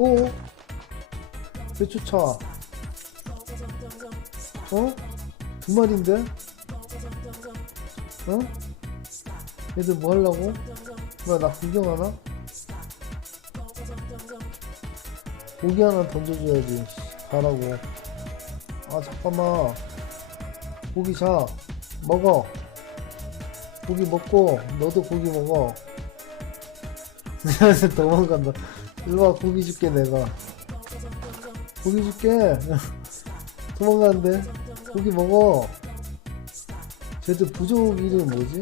오? 왜 쫓아? 어? 두 마리인데? 어? 얘들 뭐 하려고? 뭐야, 나 구경하나? 고기 하나 던져줘야지. 씨, 가라고. 아, 잠깐만. 고기 자. 먹어. 고기 먹고, 너도 고기 먹어. 도망간다. 일로 와, 고기 줄게, 내가. 고기 줄게. 도망가는데. 고기 먹어. 쟤들 부족 이름 뭐지?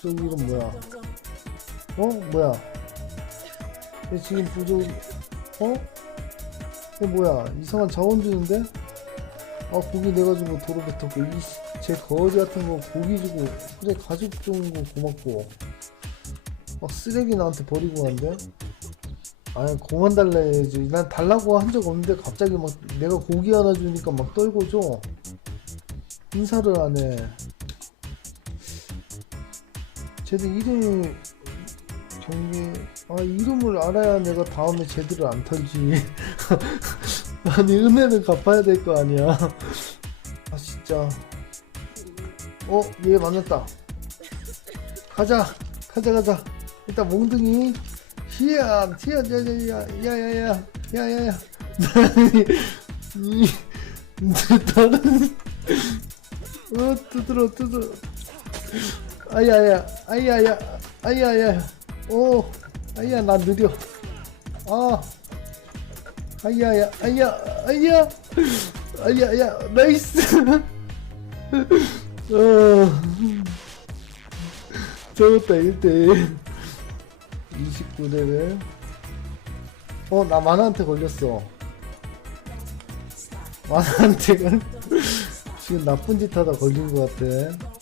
부족 이름 뭐야? 어? 뭐야? 얘 지금 부족, 어? 얘 뭐야? 이상한 자원 주는데? 아, 고기 내가 주고 도로 뱉었고, 이씨, 쟤 거지 같은 거 고기 주고, 그래, 가죽 좋은 거 고맙고. 막 쓰레기 나한테 버리고 간대? 아니 공원 달라 해야지 난 달라고 한 적 없는데 갑자기 막 내가 고기 하나 주니까 막 떨고 줘 인사를 안 해 쟤들 이름이 정리 아 이름을 알아야 내가 다음에 쟤들을 안 털지 아니 은혜는 갚아야 될 거 아니야 아 진짜 어 얘 만났다 가자 가자 가자 일단 몽둥이 히야 히야 야야야 야야야 다른 어 두드러 두드러 아야야 아야야 아야야. 오 아야 나 느려. 아. 아야야 아야 아야. 아야야 나이스. 어. 잡았다 1대1 29레벨. 어나 만화한테 걸렸어. 만화한테 걸- 지금 나쁜 짓 하다 걸린 것 같아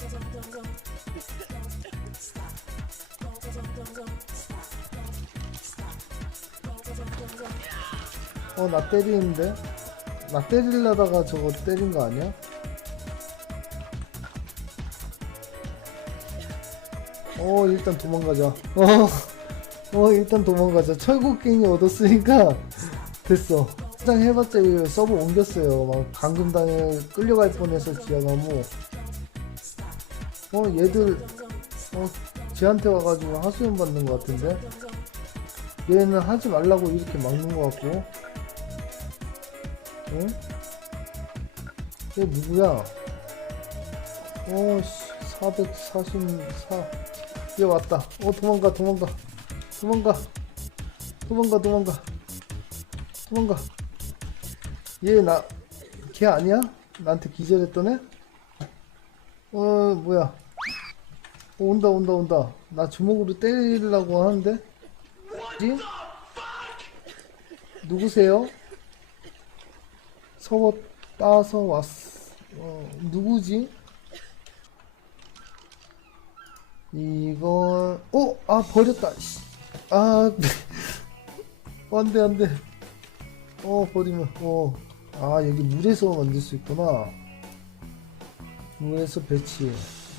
어 나 때리는데? 나 때리려다가 저거 때린 거 아니야? 어 일단 도망가자. 어, 어 일단 도망가자. 철곡갱이 얻었으니까 됐어. 시장 해봤자 이거 서버 옮겼어요. 막 감금당에 끌려갈 뻔해서 지하가무. 어 얘들 어 쟤한테 와가지고 하수연 받는 것 같은데? 얘는 하지 말라고 이렇게 막는 것 같고 응? 얘 누구야 어씨 444얘 왔다. 어 도망가 도망가 도망가 도망가 도망가 도망가. 얘 나 걔 아니야? 나한테 기절했던 애? 어 뭐야? 어, 온다 온다 온다. 나 주먹으로 때리려고 하는데. 누구세요? 서버 따서 왔어. 어, 누구지? 이건 어? 아 버렸다 씨. 아 안 돼 안 돼 어 버리면 어 아 여기 물에서 만들 수 있구나 물에서 배치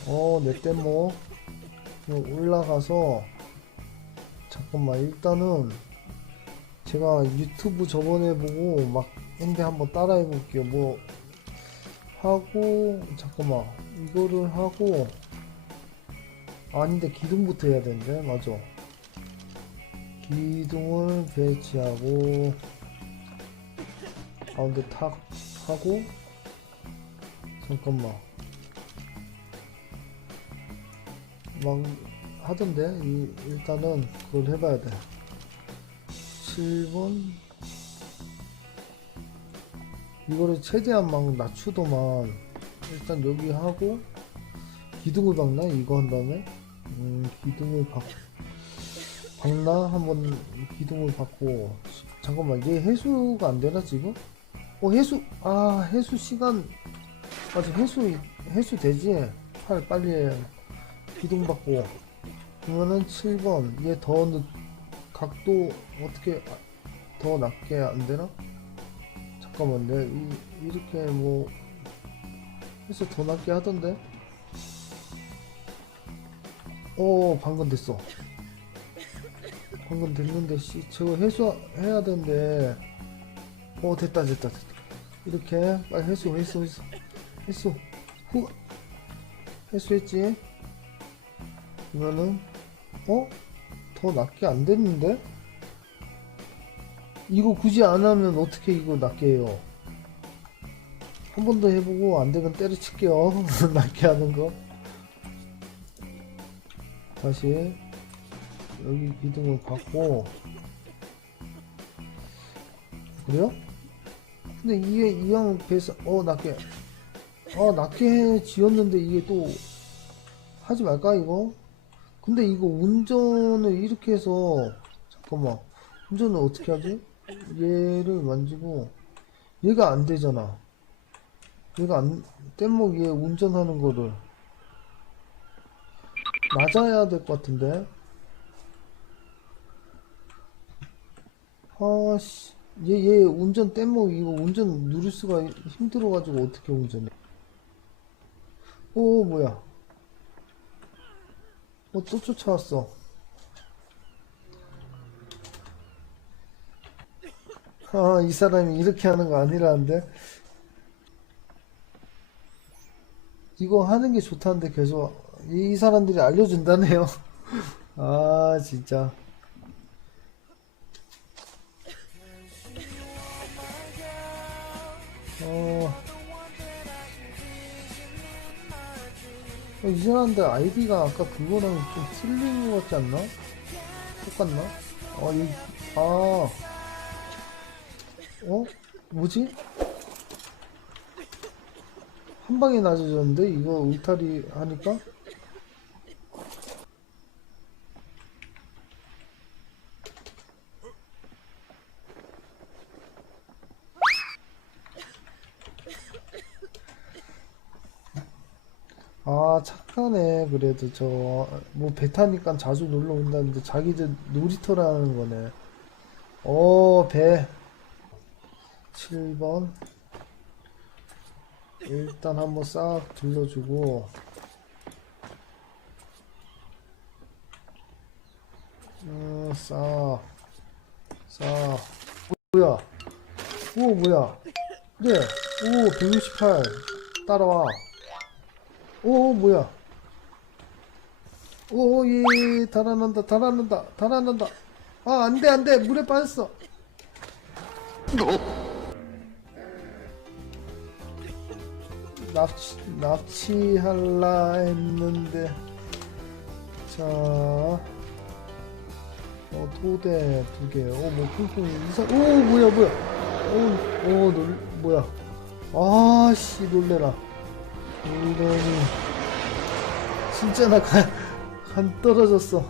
어 내 땜모 올라가서 잠깐만 일단은 제가 유튜브 저번에 보고 막 했는데 한번 따라해 볼게요. 뭐 하고 잠깐만. 이거를 하고 아닌데 기둥부터 해야 되는데? 맞아. 기둥을 배치하고 가운데 탁 하고 잠깐만. 막 하던데? 이, 일단은 그걸 해봐야 돼. 7번 이거를 최대한 막 낮추더만 일단 여기 하고 기둥을 박나 이거 한 다음에 음, 기둥을 박 박나 한번 기둥을 박고 잠깐만 얘 해수가 안 되나 지금? 어 해수 아 해수 시간 아직 해수 해수 되지? 8 빨리 해. 기둥 받고. 그러면은 7번. 얘더 늦, 각도 어떻게 아, 더 낮게 안 되나? 잠깐만, 내가 이, 이렇게 뭐, 해서 더 낮게 하던데? 어, 방금 됐어. 방금 됐는데, 씨, 저거 해소해야 되는데, 어, 됐다, 됐다, 됐다. 이렇게, 빨리 해소, 해소, 해소. 해소. 후. 해소했지? 그러면은, 어? 더 낮게 안 됐는데? 이거 굳이 안 하면 어떻게 이거 낮게 해요? 한 번 더 해보고 안 되면 때려칠게요. 낮게 하는 거. 다시 여기 기둥을 받고 그래요? 근데 이게 이왕 배서 어 낮게 아 낮게 지었는데 이게 또 하지 말까 이거? 근데 이거 운전을 이렇게 해서 잠깐만 운전을 어떻게 하지? 얘를 만지고 얘가 안 되잖아. 얘가 안 뗏목 위에 운전하는 거를 맞아야 될 것 같은데. 아씨, 얘, 얘 운전 뗏목 이거 운전 누릴 수가 힘들어가지고 어떻게 운전해? 오, 뭐야? 어, 또 쫓아왔어. 아, 이 사람이 이렇게 하는 거 아니라는데? 이거 하는 게 좋다는데 계속 이 사람들이 알려준다네요. 아, 진짜. 어, 어, 이 사람들 아이디가 아까 그거랑 좀 틀린 것 같지 않나? 똑같나? 어, 이, 아, 어? 뭐지? 한 방에 낮아졌는데? 이거 울타리 하니까? 아, 착하네. 그래도 저, 뭐, 배 타니까 자주 놀러 온다는데 자기들 놀이터라는 거네. 어, 배. 7번. 일단 한번 싹 둘러주고. 음, 싹. 싹. 뭐야? 오, 뭐야? 그래. 오, 168. 따라와. 오 뭐야 오 예 달아난다 달아난다 달아난다 아 안 돼 안 돼 물에 빠졌어 납치 납치할라 했는데 자 어, 토대 두 개. 어, 뭐, 쿵쿵, 이상, 오, 뭐야, 뭐야. 오, 오, 놀, 뭐야. 아, 씨, 놀래라. 놀래니. 진짜 나 간, 간 떨어졌어.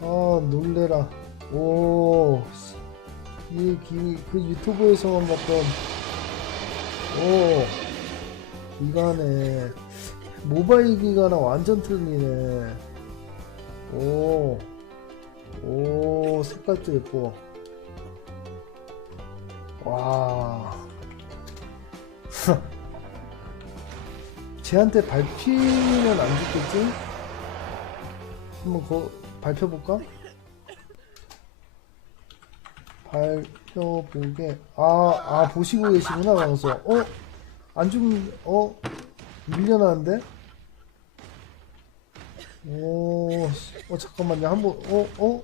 아, 놀래라. 오, 씨. 이, 기, 그 유튜브에서만 봤던, 오, 기가네. 모바일 기가랑 완전 틀리네. 오. 오, 색깔도 예뻐. 와. 쟤한테 밟히면 안 죽겠지? 한번 거, 밟혀볼까? 밟혀보게. 아, 아, 보시고 계시구나, 방송. 어? 안 죽는, 어? 밀려나는데? 오, 씨. 어, 잠깐만요. 한번, 어, 어?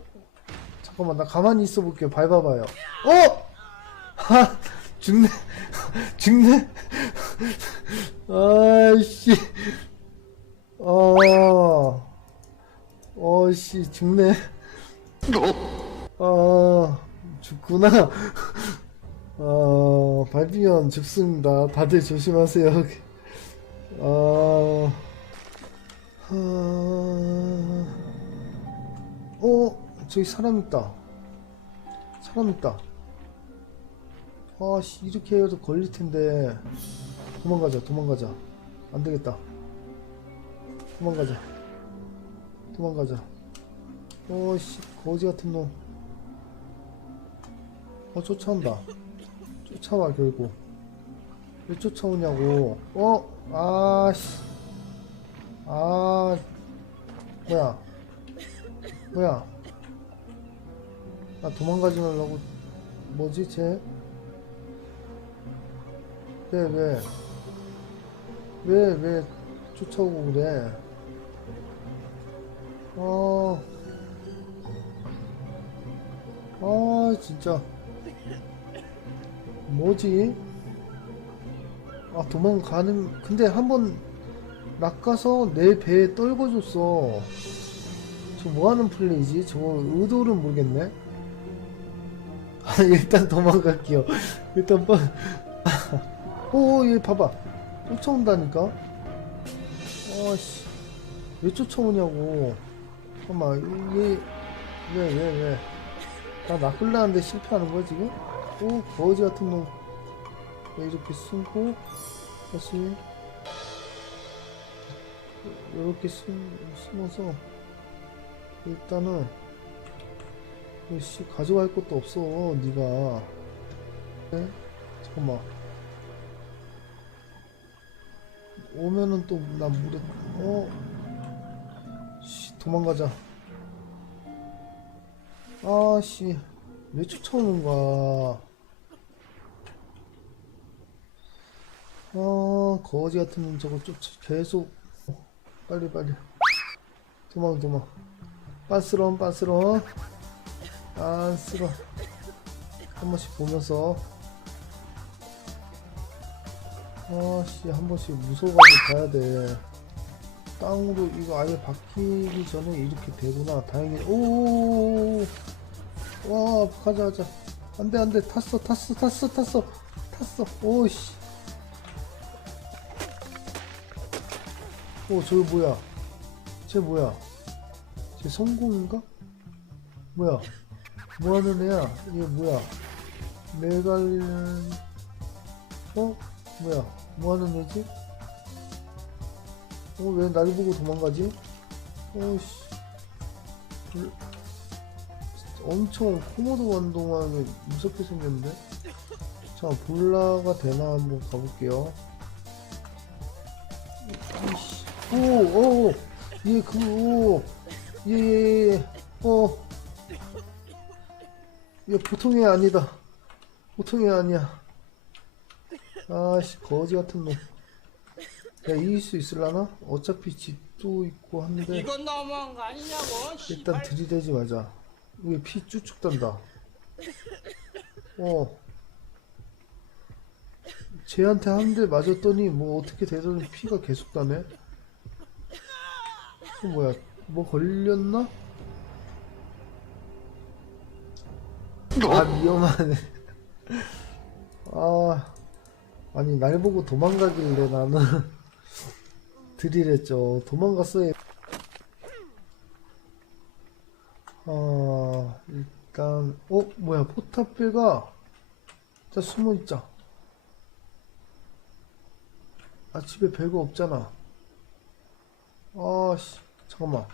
잠깐만, 나 가만히 있어 볼게요. 밟아봐요. 어! 하! 죽네. 죽네. 아이씨. 어. 어씨, 죽네. 아, 죽구나. 아, 밟으면 죽습니다. 다들 조심하세요. 아. 하... 어, 저기 사람 있다. 사람 있다. 아 씨, 이렇게 해도 걸릴 텐데. 도망가자, 도망가자. 안 되겠다. 도망가자. 도망가자. 어 씨 거지 같은 놈. 어 쫓아온다. 쫓아와 결국. 왜 쫓아오냐고. 어 아씨. 아 뭐야 뭐야 나 도망가지 말라고 뭐지 쟤? 왜 왜? 왜 왜 쫓아오고 그래? 어. 아 진짜 뭐지? 아 도망가는 근데 한번 낚아서 내 배에 떨궈줬어. 저 뭐하는 플레이지? 저거 의도를 모르겠네. 아, 일단 도망갈게요. 일단 빨. 오, 얘 봐봐. 쫓아온다니까. 아씨, 왜 쫓아오냐고. 잠깐만, 얘, 왜, 왜, 왜? 나 낚으려는데 실패하는 거야 지금? 오, 거지 같은 놈. 왜 이렇게 숨고 다시. 이렇게 숨, 숨어서 일단은 씨 가져갈 것도 없어 네가 네? 잠깐만 오면은 또 나 물에 어? 씨 도망가자 아씨 왜 쫓아오는 거야? 아 거지 같은 놈 저거 쫓 계속. 빨리 빨리. 도망 도망. 빤스런 빤스런. 빤스런. 한 번씩 보면서. 아씨 한 번씩 무서워가지고 봐야 돼. 땅으로 이거 아예 박히기 전에 이렇게 되구나. 다행히. 오 와 가자 가자 안돼 안돼 탔어 탔어 탔어 탔어 탔어 오씨 어, 저기 뭐야? 쟤 뭐야? 쟤 성공인가? 뭐야? 뭐 하는 애야? 얘 뭐야? 메갈, 어? 뭐야? 뭐 하는 애지? 어, 왜 날 보고 도망가지? 어이씨. 불- 엄청 코모도 완동하게 무섭게 생겼는데? 자, 볼라가 되나 한번 가볼게요. 이씨. 오, 오, 얘, 그, 오, 얘, 얘, 얘, 어. 얘 보통이 아니다. 보통이 아니야. 아씨, 거지 같은 놈. 야, 이길 수 있을라나? 어차피 집도 있고 한데, 이건 너무한 거 아니냐고. 일단 들이대지 마자. 왜피 쭉쭉 단다. 어. 쟤한테 한 대 맞았더니 뭐 어떻게 되더니 피가 계속 나네. 그 뭐야? 뭐 걸렸나? 아 위험하네. 아 아니 날 보고 도망가길래 나는 들이랬죠. 도망갔어야. 아 일단 어 뭐야 포탑배가 자 숨어 있자. 아 집에 별거 없잖아. 아씨 잠깐만